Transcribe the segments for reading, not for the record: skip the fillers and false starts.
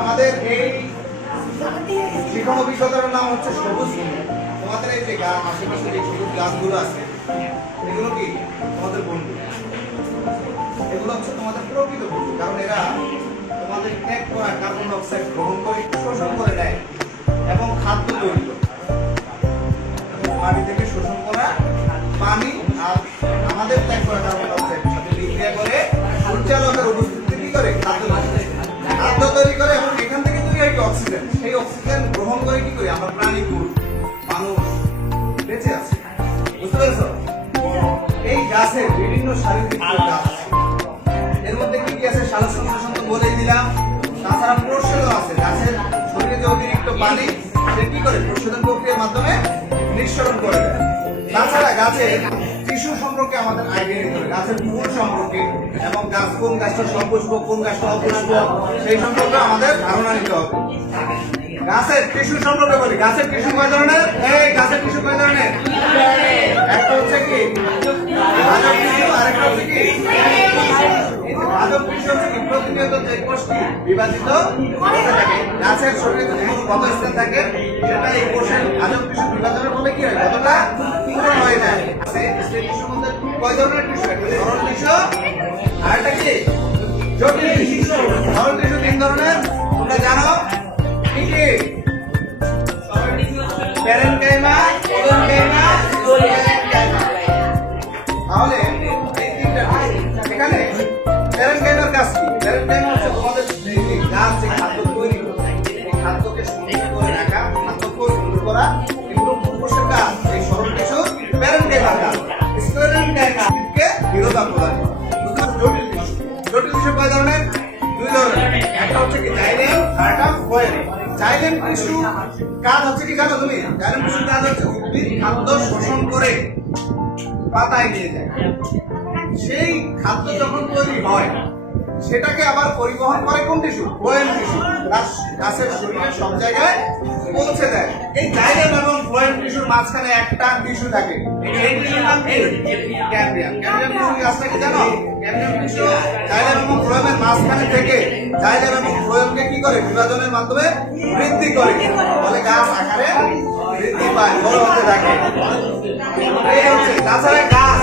আমাদের এই শিক্ষণ অভিজ্ঞতার নাম হচ্ছে সবুজ বন্ধু। তোমাদের এই যে আশেপাশে যে সবুজ গাছগুলো আছে এগুলো কি তোমাদের বন্ধু, এগুলো হচ্ছে তোমাদের প্রকৃত বন্ধু। কারণ এরা তোমাদের ত্যাগ করা কার্বন ডাই অক্সাইড গ্রহণ করে শোষণ করে নেয় এবং খাদ্য তৈরি করে। মাটি থেকে শোষণ করা পানি আর আমাদের ত্যাগ করা কার্বন ডাই অক্সাইডের সাথে বিক্রিয়া করে সূর্যালোকের উপস্থিতি কি করে খাদ্য তৈরি করে এবং এখান থেকে তৈরি হয় অক্সিজেন। সেই অক্সিজেন গ্রহণ করে কি করি আমরা প্রাণীকুল মানুষ বেঁচে আছি। বুঝতে পেরেছ? এই গাছের বিভিন্ন শারীরিক গাছ এর মধ্যে কি কি আছে সালোক সংশ্লেষণ তো বলেই দিলাম। তাছাড়া প্রশোধন আছে, গাছের শরীরে যে অতিরিক্ত পানি সে কি করে প্রশোধন প্রক্রিয়ার মাধ্যমে নিঃসরণ করে দেয়। তাছাড়া গাছের টিস্যু সম্পর্কে আমাদের আইডিয়া নিতে হবে, গাছের ফুল সম্পর্কে এবং গাছ কোন গাছটা সপুষ্পক কোন গাছটা অপুষ্পক সেই সম্পর্কে আমাদের ধারণা নিতে হবে। গাছের টিস্যু সম্পর্কে বলি, গাছের টিস্যু কয় ধরনের? এই গাছের টিস্যু কয় ধরনের? একটা হচ্ছে কি আজব টিস্যু, আরেকটা হচ্ছে কি আজব টিস্যু হচ্ছে কি প্রতিনিয়ত যে কোষটি বিভাজিত হতে থাকে। গাছের শরীরে যদি কোনো ক্ষত স্থান থাকে সেটা এই কোষের আজব টিস্যু বিভাজনের ফলে কি হয় কতটা পূরণ হয়ে যায়। সেই টিস্যুর মধ্যে কয় ধরনের টিস্যু? একটা সরল টিস্যু আর একটা কি জটিল টিস্যু। সরল টিস্যু তিন ধরনের তোমরা জানো কি কি? প্যারেনকাইমা, কোলোনকাইমা, সোলকাইমা। তাহলে এই তিনটা এখানে প্যারেনকাইমার কাজ কি? প্যারেনকাইমা হচ্ছে তোমাদের গাছ যে খাদ্য তৈরি করে এই খাদ্যকে সংরক্ষণ করে রাখা, খাদ্যকে সুন্দর করা, এগুলো কোষের কাজ। এই সরল টিস্যু প্যারেনকাইমার কাজ। স্ক্লেরেনকাইমাকে বিরোধা প্রদান করে। জটিল টিস্যু, জটিল টিস্যু কয় ধরনের? দুই ধরনের। একটা হচ্ছে কি জাইলেম আর একটা ফ্লোয়েম। জাইলেম টিস্যু কাজ হচ্ছে কি জানো তুমি? জাইলেম টিস্যু কাজ হচ্ছে উদ্ভিদ খাদ্য শোষণ করে পাতায় নিয়ে যায়। সেই খাদ্য যখন তৈরি হয় সেটাকে আবার পরিবহন করে কোন টিস্যু? Phloem tissue. গাছের শরীরে সব জায়গায় পৌঁছে দেয়। এই জাইলেম এবং ফ্লোয়েম টিস্যুর মাঝখানে একটা টিস্যু থাকে, এই টিস্যুর নাম কি? ক্যাম্বিয়াম। ক্যাম্বিয়াম টিস্যু গাছটা কি জানো? ক্যাম্বিয়াম টিস্যু জাইলেম এবং ফ্লোয়েমের মাঝখানে থেকে জাইলেম এবং ফ্লোয়েমকে কি করে বিভাজনের মাধ্যমে বৃদ্ধি করে, ফলে গাছ আকারে বৃদ্ধি পায়, বড় হতে থাকে। এই হচ্ছে তাছাড়া গাছ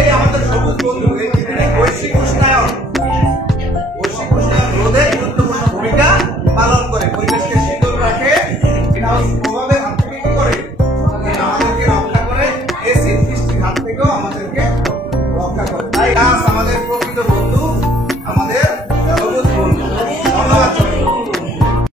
এই আমাদের সবুজ বন্ধু। এই পৃথিবীর বৈশ্বিক উষ্ণায়ন